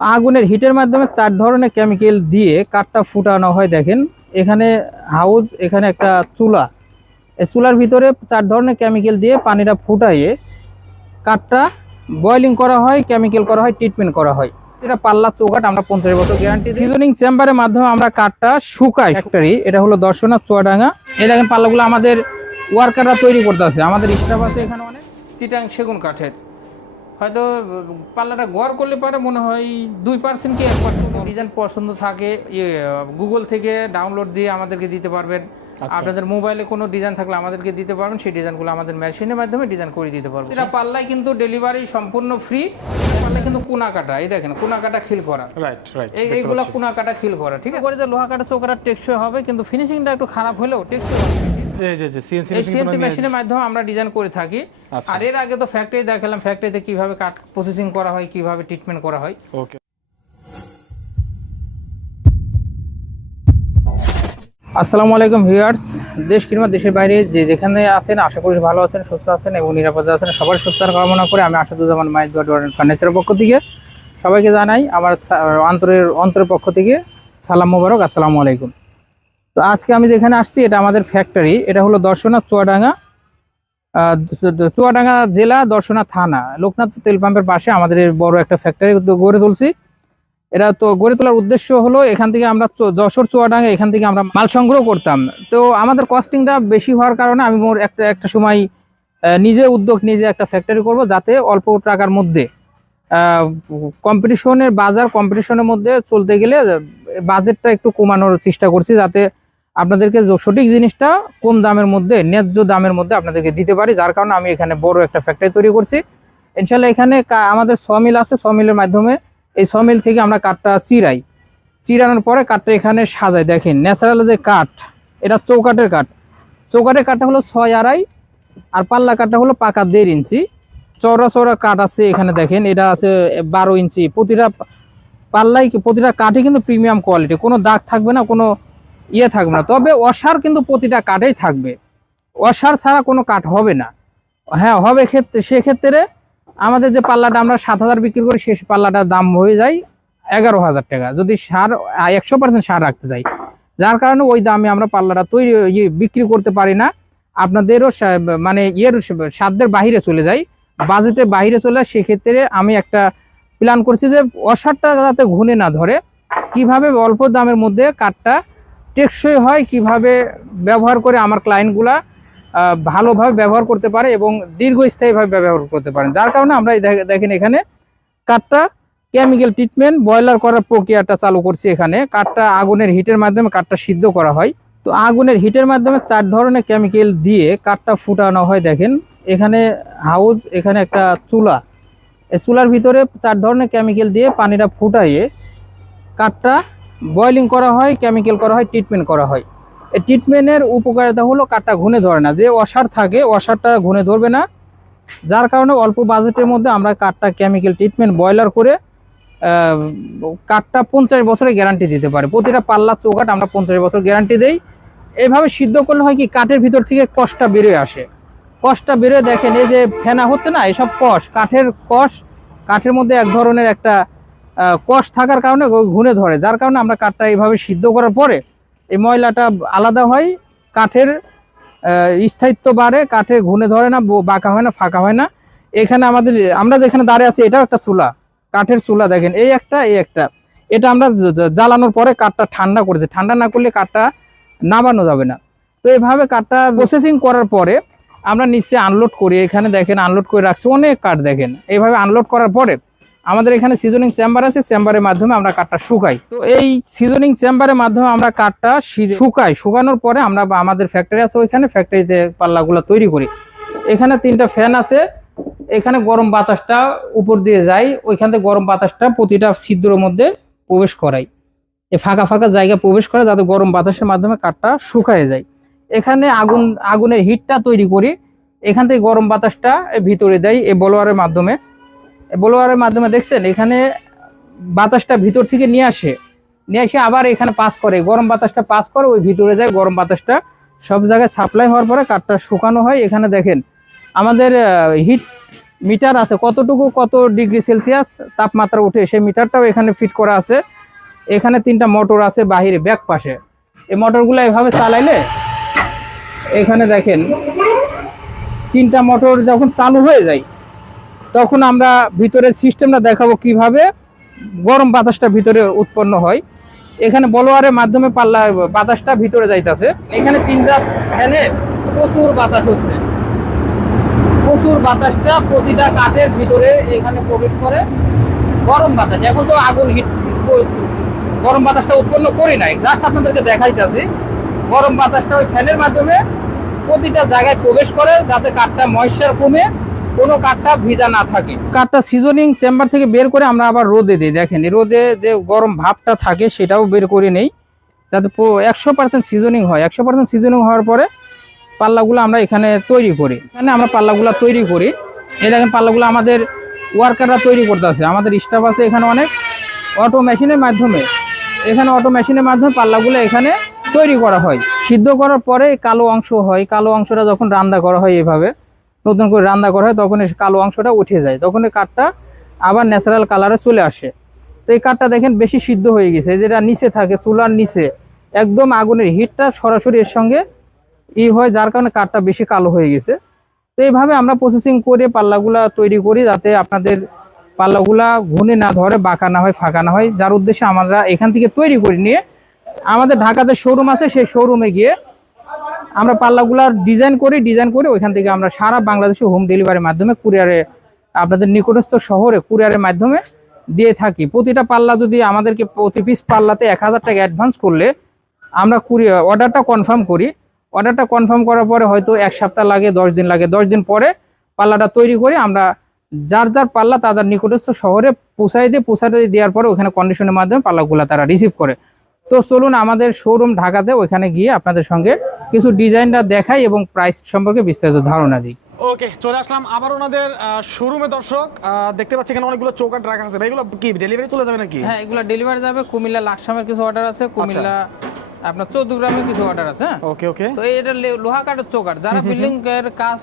আগুনের হিটের মাধ্যমে চার ধরনের কেমিক্যাল দিয়ে কাঠটা ফুটানো হয়, দেখেন। এখানে হাউস এখানে একটা চুলা। এই চুলার ভিতরে চার ধরনের কেমিক্যাল দিয়ে পানিটা ফুটাইয়ে কাঠটা বয়লিং করা হয় কেমিক্যাল করা হয় ট্রিটমেন্ট করা হয়। এটা পাল্লা চৌকাট আমরা পঞ্চাশ বছর গ্যারান্টি সিজনিং চেম্বারের মাধ্যমে আমরা কাঠটা শুকাই। ফ্যাক্টরি এটা হলো দর্শনা, চুয়াডাঙ্গা। এই দেখেন পাল্লাগুলো আমাদের ওয়ার্কাররা তৈরি করতে আছে আমাদের স্টাফ আছে এখানে অনেক। চিটাং সেগুন কাঠের। হয়তো পাল্লাটা গড় করলে পারে মনে হয় দুই পার্সেন্ট কি এক পার্সেন্ট ডিজাইন পছন্দ থাকে ইয়ে গুগল থেকে ডাউনলোড দিয়ে আমাদেরকে দিতে পারবেন। আপনাদের মোবাইলে কোনো ডিজাইন থাকলে আমাদেরকে দিতে পারবেন সেই ডিজাইনগুলো আমাদের মেশিনের মাধ্যমে ডিজাইন করে দিতে পারব। এটা পাল্লায় কিন্তু ডেলিভারি সম্পূর্ণ ফ্রি পাল্লায় কিন্তু কোনা কাটা এই দেখেন কোনা কাটা খিল করা। রাইট রাইট এই এইগুলো কোনা কাটা খিল করা ঠিক আছে? করে যে লোহা কাটা চৌকাটা টেকসই হবে কিন্তু ফিনিশিংটা একটু খারাপ হলেও টেকসই হবে। এই সিএনসি মেশিনের মাধ্যমে আমরা ডিজাইন করে থাকি। আচ্ছা। আর এর আগে তো ফ্যাক্টরি দেখালাম ফ্যাক্টরিতে কীভাবে কাট প্রসেসিং করা হয় কীভাবে ট্রিটমেন্ট করা হয়। ওকে আসসালামু আলাইকুম ভিউয়ার্স দেশ কিংবা দেশের বাইরে যে যেখানে আছেন আশা করি ভালো আছেন সুস্থ আছেন এবং নিরাপদে আছেন সবার সুস্থতার কামনা করে আমি আসাদুজ্জামান মাইজ ফার্নিচারের পক্ষ থেকে সবাইকে জানাই আমার অন্তরের অন্তরের পক্ষ থেকে সালাম মোবারক। আসসালামু আলাইকুম। তো আজকে আমি যেখানে আসছি, এটা আমাদের ফ্যাক্টরি এটা হলো দর্শনা চুয়াডাঙ্গা চুয়াডাঙ্গা জেলা দর্শনা থানা, লোকনাথ তেল পাম্পের পাশে আমাদের বড় একটা ফ্যাক্টরি গড়ে তুলছি। এটা তো গড়ে তোলার উদ্দেশ্য হলো এখান থেকে আমরা যশোর চুয়াডাঙ্গা, এখান থেকে আমরা মাল সংগ্রহ করতাম। তো আমাদের কস্টিংটা বেশি হওয়ার কারণে আমি মোর একটা একটা সময় নিজে উদ্যোগ নিজে একটা ফ্যাক্টরি করব যাতে অল্প টাকার মধ্যে কম্পিটিশনের বাজার কম্পিটিশনের মধ্যে চলতে গেলে বাজেটটা একটু কমানোর চেষ্টা করছি যাতে আপনাদেরকে সঠিক জিনিসটা কম দামের মধ্যে, ন্যায্য দামের মধ্যে আপনাদেরকে দিতে পারি, যার কারণে আমি এখানে বড় একটা ফ্যাক্টরি তৈরি করছি। ইনশাল্লাহ এখানে আমাদের সমিল আছে সমিলের মাধ্যমে এই সমিল থেকে আমরা কাঠটা চিরাই। চিরানোর পরে কাঠটা এখানে সাজাই। দেখেন ন্যাচারাল যে কাঠ, এটা চৌকাঠের কাঠ। চৌকাঠের কাঠটা হলো ছয় আড়াই, আর পাল্লা কাঠটা হলো পাকা দেড় ইঞ্চি। চওড়া চওড়া কাঠ আছে এখানে, দেখেন, এটা আছে বারো ইঞ্চি। প্রতিটা পাল্লাই প্রতিটা কাঠই কিন্তু প্রিমিয়াম কোয়ালিটি কোনো দাগ থাকবে না, কোনো ইয়ে থাকবে না। তবে অসার কিন্তু প্রতিটা কাঠেই থাকবে। অসার ছাড়া কোনো কাঠ হবে না। হ্যাঁ হবে ক্ষেত্রে, সেক্ষেত্রে আমাদের যে পাল্লাটা আমরা সাত হাজার বিক্রি করি সে পাল্লাটার দাম হয়ে যায় এগারো হাজার টাকা। যদি সার একশো পার্সেন্ট সার রাখতে চাই। যার কারণে ওই দামে আমরা পাল্লাটা তৈরি ইয়ে বিক্রি করতে পারি না। আপনাদেরও মানে ইয়ের সাধ্যের বাহিরে চলে যায় বাজেটের বাইরে চলে যায় সেক্ষেত্রে আমি একটা প্ল্যান করছি যে অসারটা যাতে ঘুনে না ধরে, কীভাবে অল্প দামের মধ্যে কাঠটা টেকসই হয় কীভাবে ব্যবহার করে আমার ক্লায়েন্টগুলা ভালোভাবে ব্যবহার করতে পারে এবং দীর্ঘস্থায়ীভাবে ব্যবহার করতে পারেন। যার কারণে আমরা দেখেন এখানে কাঠটা কেমিক্যাল ট্রিটমেন্ট বয়লার করার প্রক্রিয়াটা চালু করছি এখানে। কাঠটা আগুনের হিটের মাধ্যমে কাঠটা সিদ্ধ করা হয়। তো আগুনের হিটের মাধ্যমে চার ধরনের কেমিক্যাল দিয়ে কাঠটা ফুটানো হয়, দেখেন। এখানে হাউস এখানে একটা চুলা। এই চুলার ভিতরে চার ধরনের কেমিক্যাল দিয়ে পানিটা ফুটাইয়ে কাঠটা বয়লিং করা হয় কেমিক্যাল করা হয় ট্রিটমেন্ট করা হয়। এই ট্রিটমেন্টের উপকারিতা হলো কাঠটা ঘুনে ধরে না। যে অসার থাকে অসারটা ঘুনে ধরবে না। যার কারণে অল্প বাজেটের মধ্যে আমরা কাঠটা কেমিক্যাল ট্রিটমেন্ট বয়লার করে কাঠটা পঞ্চাশ বছরের গ্যারান্টি দিতে পারে। প্রতিটা পাল্লা চৌকাট আমরা পঞ্চাশ বছর গ্যারান্টি দেই। এভাবে সিদ্ধ করলে হয় কি, কাঠের ভিতর থেকে কষটা বেরোয় আসে। কষটা বেরোয় দেখেন, এই যে ফেনা হচ্ছে না, এসব কষ। কাঠের কষ, কাঠের মধ্যে এক ধরনের একটা কষ থাকার কারণে ঘুনে ধরে। যার কারণে আমরা কাঠটা এইভাবে সিদ্ধ করার পরে এই ময়লাটা আলাদা হয়, কাঠের স্থায়িত্ব বাড়ে, কাঠে ঘুনে ধরে না বাঁকা হয় না, ফাঁকা হয় না। এখানে আমাদের, আমরা যেখানে দাঁড়িয়ে আছি, এটাও একটা চুলা। কাঠের চুলা দেখেন, এই একটা এই একটা। এটা আমরা জ্বালানোর পরে কাঠটা ঠান্ডা করেছি। ঠান্ডা না করলে কাঠটা নামানো যাবে না। তো এইভাবে কাঠটা প্রসেসিং করার পরে আমরা নিচে আনলোড করি। এখানে দেখেন আনলোড করে রাখছি। অনেক কাঠ দেখেন। এইভাবে আনলোড করার পরে আমাদের এখানে সিজনিং চেম্বার আছে চেম্বারের মাধ্যমে আমরা কাঠটা শুকাই। তো এই সিজনিং চেম্বারের মাধ্যমে আমরা কাঠটা শুকাই। শুকানোর পরে আমরা আমাদের ফ্যাক্টরি আছে ওইখানে ফ্যাক্টরিতে পাল্লাগুলো তৈরি করি। এখানে তিনটা ফ্যান আছে, এখানে গরম বাতাসটা উপর দিয়ে যায়, ওইখান থেকে গরম বাতাসটা প্রতিটা ছিদ্রের মধ্যে প্রবেশ করাই এ ফাঁকা ফাঁকা জায়গা প্রবেশ করে যাতে গরম বাতাসের মাধ্যমে কাঠটা শুকায় যায়। এখানে আগুন, আগুনের হিটটা তৈরি করি। এখান থেকে গরম বাতাসটা ভিতরে দেয় এই বলোয়ারের মাধ্যমে। বলোয়ারের মাধ্যমে দেখছেন, এখানে বাতাসটা ভিতর থেকে নিয়ে আসে। নিয়ে এসে আবার এখানে পাস করে। গরম বাতাসটা পাস করে, ওই ভিতরে যায়, গরম বাতাসটা সব জায়গায় সাপ্লাই হওয়ার পরে কাঠটা শুকানো হয়। এখানে দেখেন, আমাদের হিট মিটার আছে। কতটুকু, কত ডিগ্রি সেলসিয়াস তাপমাত্রা উঠে, সেই মিটারটাও এখানে ফিট করা আছে। এখানে তিনটা মোটর আছে বাহিরে ব্যাক পাশে। এই মোটরগুলো এভাবে চালাইলে, এখানে দেখেন, তিনটা মোটর যখন চালু হয়ে যায় তখন আমরা ভিতরের সিস্টেমটা দেখাবো কীভাবে গরম বাতাসটা ভিতরে উৎপন্ন হয়। এখানে বলোয়ারের মাধ্যমে পাল্লা, বাতাসটা ভিতরে যাইতাছে। এখানে তিনটা ফ্যানে প্রচুর বাতাস হচ্ছে। প্রচুর বাতাসটা প্রতিটা কাঠের ভিতরে এখানে প্রবেশ করে। গরম বাতাস, এখন তো আগুন হিট গরম বাতাসটা উৎপন্ন করি নাই। জাস্ট আপনাদেরকে দেখাইতেছি। গরম বাতাসটা ওই ফ্যানের মাধ্যমে প্রতিটা জায়গায় প্রবেশ করে, যাতে কাঠটা ময়শ্চার কমে। কোনো কাঠটা ভিজা না থাকে। কাঠটা সিজনিং চেম্বার থেকে বের করে আমরা আবার রোদে দিই, দেখেন। রোদে যে গরম ভাবটা থাকে সেটাও বের করে নেই। যাতে একশো পার্সেন্ট সিজনিং হয়। একশো পার্সেন্ট সিজনিং হওয়ার পরে পাল্লাগুলো আমরা এখানে তৈরি করি। এখানে আমরা পাল্লাগুলো তৈরি করি। এই দেখেন পাল্লাগুলো আমাদের ওয়ার্কাররা তৈরি করতে করতেছে। আমাদের স্টাফ আছে এখানে অনেক। অটো মেশিনের মাধ্যমে। এখানে অটো মেশিনের মাধ্যমে পাল্লাগুলো এখানে তৈরি করা হয়। সিদ্ধ করার পরে কালো অংশ হয়। কালো অংশটা যখন রান্না করা হয় এভাবে। নতুন করে রান্না করা হয় তখন এই কালো অংশটা উঠে যায়। তখন এই কাঠটা আবার ন্যাচারাল কালারে চলে আসে। তো এই কাঠটা দেখেন বেশি সিদ্ধ হয়ে গেছে যেটা নিচে থাকে, চুলার নিচে, একদম আগুনের হিটটা সরাসরি এর সঙ্গে ই হয়, যার কারণে কাঠটা বেশি কালো হয়ে গেছে। তো এইভাবে আমরা প্রসেসিং করে পাল্লাগুলা তৈরি করি, যাতে আপনাদের পাল্লাগুলা ঘুনে না ধরে, বাঁকা না হয়, ফাঁকা না হয়। যার উদ্দেশ্যে আমরা এখান থেকে তৈরি করে নিয়ে আমাদের ঢাকাতে শোরুম আছে, সেই শোরুমে গিয়ে আমরা পাল্লাগুলার ডিজাইন করি ডিজাইন করে ওইখান থেকে আমরা সারা বাংলাদেশে হোম ডেলিভারির মাধ্যমে কুরিয়ারে আপনাদের নিকটস্থ শহরে কুরিয়ারের মাধ্যমে দিয়ে থাকি। প্রতিটা পাল্লা যদি আমাদেরকে প্রতি পিস পাল্লাতে এক হাজার টাকা অ্যাডভান্স করলে আমরা কুরিয়ার অর্ডারটা কনফার্ম করি। অর্ডারটা কনফার্ম করার পরে হয়তো এক সপ্তাহ লাগে, দশ দিন লাগে। দশ দিন পরে পাল্লাটা তৈরি করে আমরা যার যার পাল্লা তাদের নিকটস্থ শহরে পৌঁছাই দিয়ে পৌঁছাতে দেওয়ার পরে ওখানে কন্ডিশনের মাধ্যমে পাল্লাগুলো তারা রিসিভ করে। তো চলুন আমাদের শোরুম ঢাকাতে ওইখানে গিয়ে আপনাদের সঙ্গে কিছু ডিজাইনটা দেখাই এবং প্রাইস সম্পর্কে বিস্তারিত ধারণা দিই। ওকে চলে আসলাম আবার ওনাদের শোরুমে দর্শক। আহ, দেখতে পাচ্ছি এখানে অনেকগুলো চৌকাট রাখা আছে। এগুলো কি ডেলিভারি চলে যাবে নাকি? হ্যাঁ এগুলো ডেলিভারি যাবে। কুমিল্লা লাকসামের কিছু অর্ডার আছে কুমিল্লা আপনার চৌদ্দ গ্রামের কিছু অর্ডার আছে হ্যাঁ। ওকে ওকে। তো এটা লোহা কাঠের চৌকাঠ। যারা বিল্ডিং এর কাজ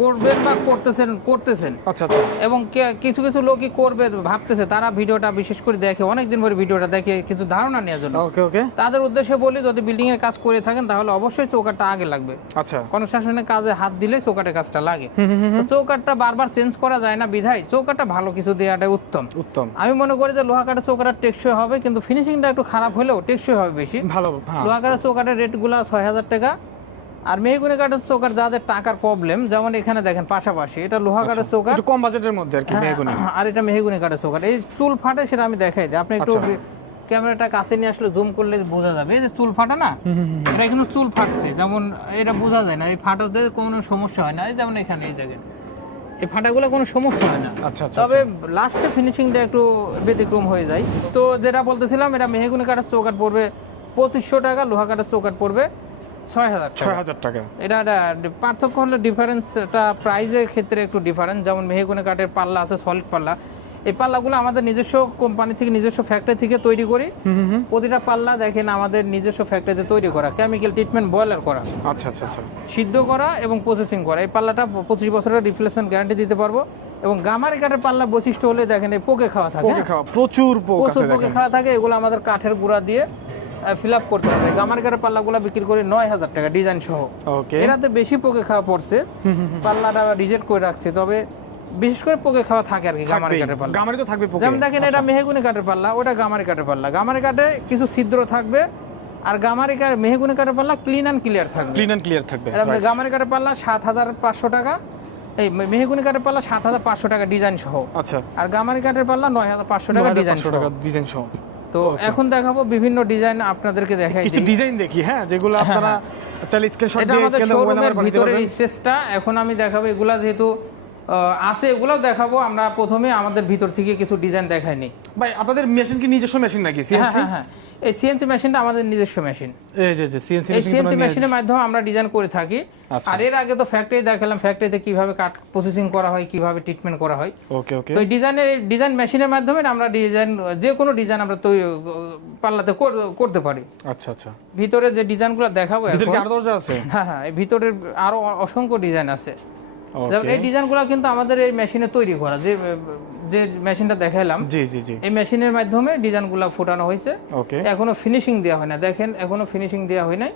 করবেন বা করতেছেন করতেছেন। আচ্ছা আচ্ছা। এবং কিছু কিছু লোকই করবে ভাবতেছে তারা ভিডিওটা বিশেষ করে দেখে অনেকদিন ধরে ভিডিওটা দেখে কিছু ধারণা নেওয়ার জন্য। ওকে ওকে। তাদের উদ্দেশ্যে বলি যদি বিল্ডিং এর কাজ করে থাকেন তাহলে অবশ্যই চৌকাঠটা আগে লাগবে। আচ্ছা। কনস্ট্রাকশনের কাজে হাত দিলে চৌকাঠের কাজটা লাগে। তো চৌকাঠটা বারবার চেঞ্জ করা যায় না বিধায় চৌকাঠটা ভালো কিছু দেওয়াটাই উত্তম। উত্তম। আমি মনে করি যে লোহা কাঠের চৌকাঠটা টেকসই হবে কিন্তু ফিনিশিংটা একটু খারাপ হলেও টেকসই হবে বেশি। ভালো হ্যাঁ। লোহা কাঠের চৌকাঠের রেটগুলো ছয় হাজার টাকা আর মেহগুনি কাঠের চৌকাঠ যাদের টাকার প্রবলেম যেমন এখানে দেখেন পাশাপাশি এটা লোহা কাঠের চৌকাঠ একটু কম বাজেটের মধ্যে আর কি মেহগুনি। আর এটা মেহগুনি কাঠের চৌকাঠ এই চুল ফাটে সেটা আমি দেখাই দিই। আপনি একটু আচ্ছা। ক্যামেরাটা কাছে নিয়ে আসলে জুম করলে বোঝা যাবে। এই যে চুল ফাটা না এটা কিন্তু চুল ফাটছে। যেমন এটা বোঝা যায় না এই ফাটাতে কোনো সমস্যা হয় না। এই যেমন এখানে এই দেখেন। এই ফাটাগুলো কোনো সমস্যা হয় না। আচ্ছা আচ্ছা তবে লাস্টে ফিনিশিংটা একটু ব্যতিক্রম হয়ে যায়। তো যেটা বলতেছিলাম এটা মেহগুনি কাঠের চৌকাট পড়বে পঁচিশশো টাকা লোহা কাঠের চৌকাট পড়বে ছয় হাজার ছয় হাজার টাকা। এটা পার্থক্য হলো ডিফারেন্সটা প্রাইজের ক্ষেত্রে একটু ডিফারেন্স যেমন মেহগুনি কাঠের পাল্লা আছে সলিড পাল্লা। এই পাল্লাগুলো আমাদের নিজস্ব কোম্পানি থেকে নিজস্ব ফ্যাক্টরি থেকে তৈরি করি। প্রতিটা পাল্লা দেখেন আমাদের নিজস্ব ফ্যাক্টরিতে তৈরি করা। কেমিক্যাল ট্রিটমেন্ট বয়লার করা। আচ্ছা আচ্ছা আচ্ছা। সিদ্ধ করা এবং প্রসেসিং করা। এই পাল্লাটা পঁচিশ বছরের রিপ্লেসমেন্ট গ্যারান্টি দিতে পারব। এবং গামারি কাঠের পাল্লা বৈশিষ্ট্য হলে দেখেন এই পোকে খাওয়া থাকে প্রচুর প্রচুর পোকে খাওয়া থাকে। এগুলো আমাদের কাঠের গুঁড়া দিয়ে ফিল আপ করতে হবে। গামারি কাঠের পাল্লাগুলো বিক্রি করে নয় হাজার টাকা ডিজাইন সহ। এরাতে বেশি পোকে খাওয়া পড়ছে। পাল্লাটা রিজেক্ট করে রাখছে। তবে বিশেষ করে পোকে খাওয়া থাকে আর কি গামারি কাঠের পাল্লা। গামারি তো থাকবে পোকে। যেমন দেখেন এটা মেহগুনি কাঠের পাল্লা ওটা গামারি কাঠের পাল্লা। গামারি কাঠে কিছু ছিদ্র থাকবে আর গামারি কাঠ মেহগুনি কাঠের পাল্লা ক্লিন অ্যান্ড ক্লিয়ার থাকবে। ক্লিন অ্যান্ড ক্লিয়ার থাকবে গামারি কাঠের পাল্লা সাত হাজার পাঁচশো টাকা এই মেহগুনি কাঠের পাল্লা সাত হাজার পাঁচশো টাকা ডিজাইন সহ। আচ্ছা। আর গামারি কাঠের পাল্লা নয় হাজার পাঁচশো টাকা ডিজাইন পাঁচশো টাকা ডিজাইন সহ। তো এখন দেখাবো বিভিন্ন ডিজাইন আপনাদেরকে দেখাই কিছু ডিজাইন দেখি হ্যাঁ যেগুলো আপনারা চাইলে স্ক্রিনশট এটা দিয়ে আমাদের শোরুমের ভিতরের স্পেসটা এখন আমি দেখাবো এগুলা যেহেতু আছে এগুলাও দেখাবো। আমরা প্রথমে আমাদের ভিতর থেকে কিছু ডিজাইন দেখাইনি ভাই আপনাদের মেশিন কি নিজস্ব মেশিন নাকি? হ্যাঁ সিএনসি হ্যাঁ হ্যাঁ। এই সিএনসি মেশিনটা আমাদের নিজস্ব মেশিন এই যে সিএনসি এই সিএনসি মেশিনের মাধ্যমে আমরা ডিজাইন করে থাকি। আচ্ছা। আর এর আগে তো ফ্যাক্টরি দেখালাম ফ্যাক্টরিতে কীভাবে কাট প্রসেসিং করা হয় কীভাবে ট্রিটমেন্ট করা হয়। ওকে ওকে তো ডিজাইনের ডিজাইন মেশিনের মাধ্যমে আমরা ডিজাইন যে কোনো ডিজাইন আমরা তৈরি পাল্লাতে কর- করতে পারি। আচ্ছা আচ্ছা। ভিতরে যে ডিজাইনগুলো দেখাবো ভিতরে আরও দরজা আছে? হ্যাঁ হ্যাঁ এই ভিতরের আরও অসংখ্য ডিজাইন আছে। যেমন এই ডিজাইনগুলো কিন্তু আমাদের এই মেশিনে তৈরি করা। যে যে মেশিনটা দেখাইলাম জি জি জি। এই মেশিনের মাধ্যমে ডিজাইনগুলো ফুটানো হয়েছে। ওকে এখনও ফিনিশিং দেওয়া হয় না। দেখেন এখনও ফিনিশিং দেওয়া হয় নাই।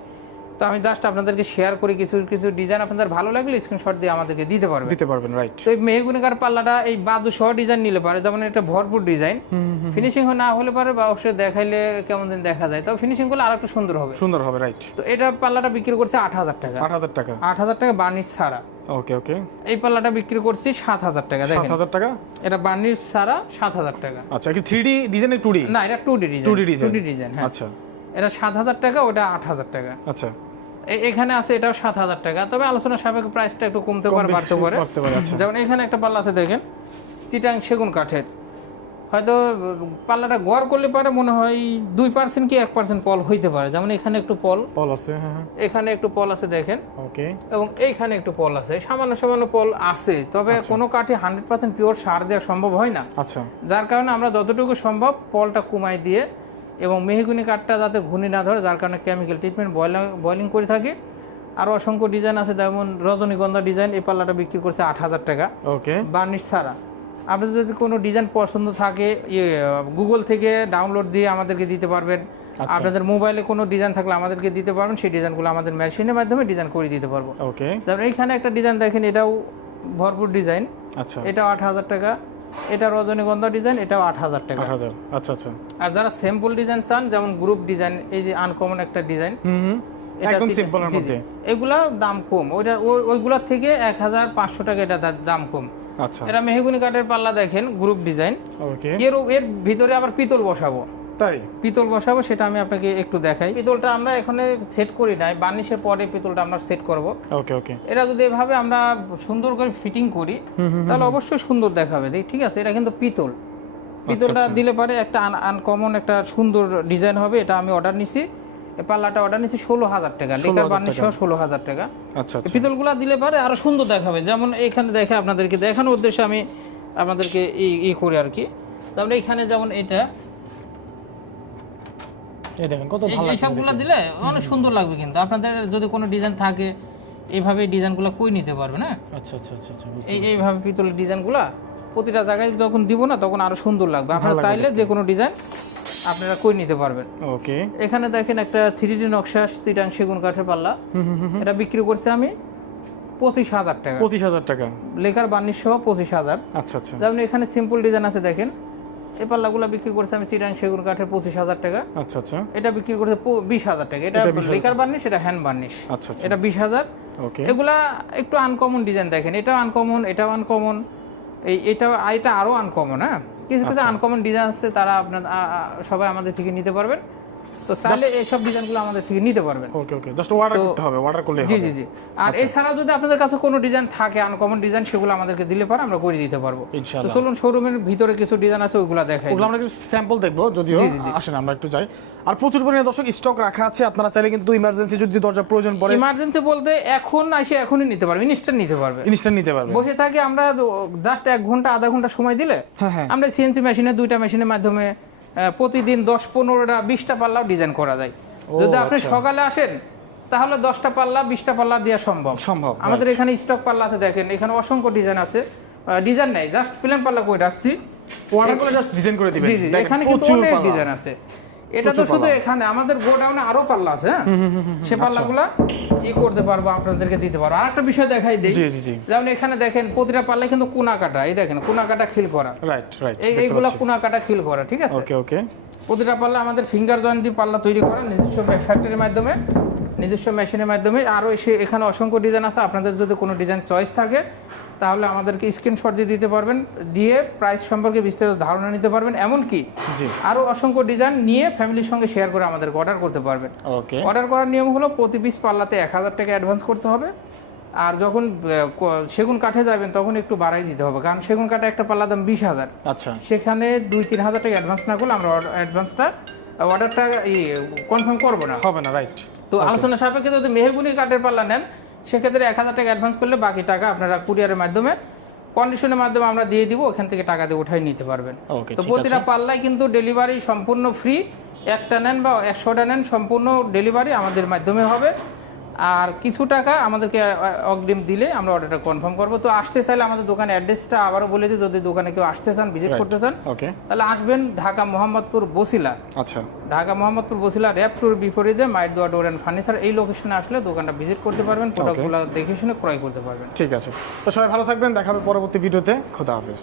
তো আমি জাস্ট আপনাদেরকে শেয়ার করি কিছু কিছু ডিজাইন আপনাদের ভালো লাগলে স্ক্রিনশট দিয়ে আমাদেরকে দিতে পারবেন। দিতে পারবেন রাইট তো এই মেহগুনিকার পাল্লাটা এই বাদু সহ ডিজাইন নিলে পারে যেমন এটা ভরপুর ডিজাইন ফিনিশিং না হলে পারে বা অবশ্যই দেখাইলে কেমন দিন দেখা যায়। তবে ফিনিশিং করলে আর একটু সুন্দর হবে। সুন্দর হবে রাইট তো এটা পাল্লাটা বিক্রি করছে আট হাজার টাকা। আট হাজার টাকা। আট হাজার টাকা বার্নিশ ছাড়া। ওকে ওকে। এই পাল্লাটা বিক্রি করছি সাত হাজার টাকা সাত দেখেন হাজার টাকা? এটা বার্নিশ ছাড়া সাত হাজার টাকা। আচ্ছা কি থ্রি ডি ডিজাইনে টু ডি না এটা two D design 2D design। Two D design হ্যাঁ। আচ্ছা। এটা সাত হাজার টাকা ওটা আট হাজার টাকা। আচ্ছা। এখানে আছে এটাও সাত হাজার টাকা। তবে আলোচনা সাপেক্ষে প্রাইসটা একটু কমতে পারে বাড়তে পারে। আচ্ছা। যেমন এখানে একটা পাল্লা আছে দেখেন। চিটাং সেগুন কাঠের। হয়তো পাল্লাটা গড় করলে পারে মনে হয় দুই পার্সেন্ট কি এক পার্সেন্ট পল হইতে পারে। যেমন এখানে একটু পল। পল আছে হ্যাঁ হ্যাঁ। এখানে একটু পল আছে দেখেন। ওকে। এবং এইখানে একটু পল আছে। সামান্য সামান্য পল আছে। তবে কোনো কাঠে হান্ড্রেড পার্সেন্ট পিওর সার দেওয়া সম্ভব হয় না। আচ্ছা। যার কারণে আমরা যতটুকু সম্ভব পলটা কমাই দিয়ে এবং মেহগুনি কাঠটা যাতে ঘুনি না ধরে যার কারণে কেমিক্যাল ট্রিটমেন্ট বয়লিং বয়লিং করে থাকি। আরও অসংখ্য ডিজাইন আছে যেমন রজনীগন্ধা ডিজাইন এই পাল্লাটা বিক্রি করছে আট হাজার টাকা। ওকে বার্নিশ ছাড়া। আপনাদের যদি কোনো ডিজাইন পছন্দ থাকে ইয়ে গুগল থেকে ডাউনলোড দিয়ে আমাদেরকে দিতে পারবেন। আপনাদের মোবাইলে কোনো ডিজাইন থাকলে আমাদেরকে দিতে পারবেন সেই ডিজাইনগুলো আমাদের মেশিনের মাধ্যমে ডিজাইন করে দিতে পারব। ওকে যেমন এইখানে একটা ডিজাইন দেখেন এটাও ভরপুর ডিজাইন আচ্ছা। এটাও আট হাজার টাকা। এটা রজনীগন্ধা ডিজাইন এটাও আট হাজার টাকা। হাজার আচ্ছা আচ্ছা। আর যারা সিম্পল ডিজাইন চান যেমন গ্রুপ ডিজাইন এই যে আনকমন একটা ডিজাইন একদম সিম্পলের মধ্যে। এগুলা দাম কম। ওইটা ওই- ওইগুলার থেকে এক হাজার পাঁচশো টাকা এটা দাম কম। আচ্ছা। এরা মেহগুনি কাঠের পাল্লা দেখেন গ্রুপ ডিজাইন ওকে। এর এর ভিতরে আবার পিতল বসাবো। তাই? পিতল বসাবো সেটা আমি আপনাকে একটু দেখাই। পিতলটা আমরা এখানে সেট করি নাই বার্নিশের পরে পিতলটা আমরা সেট করব। ওকে ওকে। এটা যদি এভাবে আমরা সুন্দর করে ফিটিং করি তাহলে অবশ্যই সুন্দর দেখাবে। দেখ ঠিক আছে এটা কিন্তু পিতল। পিতলটা দিলে পারে একটা আনকমন একটা সুন্দর ডিজাইন হবে এটা আমি অর্ডার নিছি। পাল্লাটা অর্ডার নিছি ষোলো হাজার টাকা লেকার বার্নিশ সহ ষোলো হাজার টাকা। আচ্ছা আচ্ছা। পিতলগুলা দিলে পারে আরও সুন্দর দেখাবে। যেমন এখানে দেখে আপনাদেরকে দেখানোর উদ্দেশ্যে আমি আপনাদেরকে ই করি আর কি। তাহলে এখানে যেমন এটা এই দেখেন কত এই- এইসবগুলো দিলে অনেক সুন্দর লাগবে কিন্তু। আপনাদের যদি কোনো ডিজাইন থাকে এইভাবে ডিজাইনগুলো কই নিতে পারবে না আচ্ছা আচ্ছা আচ্ছা আচ্ছা এই এইভাবে পিতলের ডিজাইনগুলো প্রতিটা জায়গায় যখন দিব না তখন আরও সুন্দর লাগবে। আপনারা চাইলে যে কোনো ডিজাইন আপনারা কই নিতে পারবেন। ওকে। এখানে দেখেন একটা থ্রি ডি নকশা চিটাং সেগুন কাঠের পাল্লা। এটা বিক্রি করছে আমি পঁচিশ হাজার টাকা। পঁচিশ হাজার টাকা। লেখার বার্নিশ সহ পঁচিশ হাজার। আচ্ছা আচ্ছা। যেমন এখানে সিম্পল ডিজাইন আছে দেখেন। এই পাল্লাগুলো বিক্রি করছে আমি চিরাং সেগুন কাঠের পঁচিশ হাজার টাকা। আচ্ছা আচ্ছা। এটা বিক্রি করছে বিশ হাজার টাকা। এটা লেকার বার্নিশ এটা হ্যান্ড বার্নিশ। আচ্ছা আচ্ছা। এটা বিশ হাজার। এগুলা একটু আনকমন ডিজাইন দেখেন। এটা আনকমন এটাও আনকমন এই এটা এটা আরও আনকমন হ্যাঁ? কিছু কিছু আচ্ছা। আনকমন ডিজাইন আছে তারা আপনার সবাই আমাদের থেকে নিতে পারবেন। তো তাহলে এইসব ডিজাইনগুলো আমাদের থেকে নিতে পারবেন। ওকে ওকে জাস্ট অর্ডার করতে হবে অর্ডার করলে জি জি জি। আর এছাড়াও যদি আপনাদের কাছে কোনো ডিজাইন থাকে আনকমন ডিজাইন সেগুলো আমাদেরকে দিলে পারে আমরা করে দিতে পারব। তো চলুন শোরুমের ভিতরে কিছু ডিজাইন আছে ওইগুলো দেখাই ওগুলো আমরা একটু স্যাম্পল দেখব যদিও আসেন আমরা একটু যাই। আর প্রচুর পরিমাণে দর্শক স্টক রাখা আছে আপনারা চাইলে কিন্তু ইমার্জেন্সি যদি দরজা প্রয়োজন পড়ে ইমার্জেন্সি বলতে এখন এসে এখনই নিতে পারবে ইনস্ট্যান্ট নিতে পারবে। ইনস্ট্যান্ট নিতে পারবে। বসে থাকি আমরা জাস্ট এক ঘণ্টা আধা ঘণ্টা সময় দিলে হ্যাঁ হ্যাঁ। আমরা সিএনসি মেশিনে দুইটা মেশিনের মাধ্যমে প্রতিদিন দশ পনেরোটা বিশটা পাল্লাও ডিজাইন করা যায়। যদি আপনি আচ্ছা। সকালে আসেন তাহলে দশটা পাল্লা বিশটা পাল্লা দেওয়া সম্ভব। সম্ভব আমাদের এখানে স্টক পাল্লা আছে দেখেন এখানে অসংখ্য ডিজাইন আছে। ডিজাইন নেই জাস্ট প্লেন পাল্লা করে রাখছি। ডিজাইন করে দিবেন। এখানে কিন্তু অনেক ডিজাইন আছে। এটা তো শুধু এখানে আমাদের গোডাউনে আরও পাল্লা আছে হ্যাঁ? সে পাল্লাগুলা ই করতে পারব আপনাদেরকে দিতে পারব। আর একটা বিষয় দেখাই দিই। যেমন এখানে দেখেন প্রতিটা পাল্লায় কিন্তু কোনা কাটা এই দেখেন কোনা কাটা খিল করা। রাইট রাইট এই এইগুলা কোনা কাটা খিল করা ঠিক আছে? ওকে ওকে প্রতিটা পাল্লা আমাদের ফিঙ্গার জয়েন্ট দিয়ে পাল্লা তৈরি করা নিজস্ব ফ্যাক্টরির মাধ্যমে নিজস্ব মেশিনের মাধ্যমে। আরও এসে এখানে অসংখ্য ডিজাইন আছে আপনাদের যদি কোনো ডিজাইন চয়েস থাকে তাহলে আমাদেরকে স্ক্রিনশট দিয়ে দিতে পারবেন দিয়ে প্রাইস সম্পর্কে বিস্তারিত ধারণা নিতে পারবেন এমনকি জি। আরও অসংখ্য ডিজাইন নিয়ে ফ্যামিলির সঙ্গে শেয়ার করে আমাদেরকে অর্ডার করতে পারবেন। ওকে অর্ডার করার নিয়ম হলো প্রতি পিস পাল্লাতে এক হাজার টাকা অ্যাডভান্স করতে হবে আর যখন সেগুন কাঠে যাবেন তখন একটু বাড়াই দিতে হবে কারণ সেগুন কাঠে একটা পাল্লা দাম বিশ হাজার। আচ্ছা। সেখানে দুই তিন হাজার টাকা অ্যাডভান্স না করলে আমরা অ্যাডভান্সটা অর্ডারটা কনফার্ম করব না। হবে না রাইট তো আলোচনা সাপেক্ষে যদি মেহগুনি কাঠের পাল্লা নেন সেক্ষেত্রে এক হাজার টাকা অ্যাডভান্স করলে বাকি টাকা আপনারা কুরিয়ারের মাধ্যমে কন্ডিশনের মাধ্যমে আমরা দিয়ে দিব ওখান থেকে টাকা দিয়ে উঠাই নিতে পারবেন। ওকে তো প্রতিটা পাল্লায় কিন্তু ডেলিভারি সম্পূর্ণ ফ্রি একটা নেন বা একশোটা নেন সম্পূর্ণ ডেলিভারি আমাদের মাধ্যমে হবে। আর কিছু টাকা আমাদেরকে অগ্রিম দিলে আমরা অর্ডারটা কনফার্ম করব। তো আসতে চাইলে আমাদের দোকানে অ্যাড্রেসটা আবারও বলে দিই যদি দোকানে কেউ আসতে চান ভিজিট করতে চান তাহলে আসবেন ঢাকা মোহাম্মদপুর বসিলা। আচ্ছা। ঢাকা মোহাম্মদপুর বসিলা র্যাপ টুর বিপরীতে মাইট দোয়া ডোর অ্যান্ড ফার্নিচার এই লোকেশনে আসলে দোকানটা ভিজিট করতে পারবেন প্রোডাক্টগুলো দেখে শুনে ক্রয় করতে পারবেন। ঠিক আছে। তো সবাই ভালো থাকবেন দেখা হবে পরবর্তী ভিডিওতে। খোদা হাফেজ।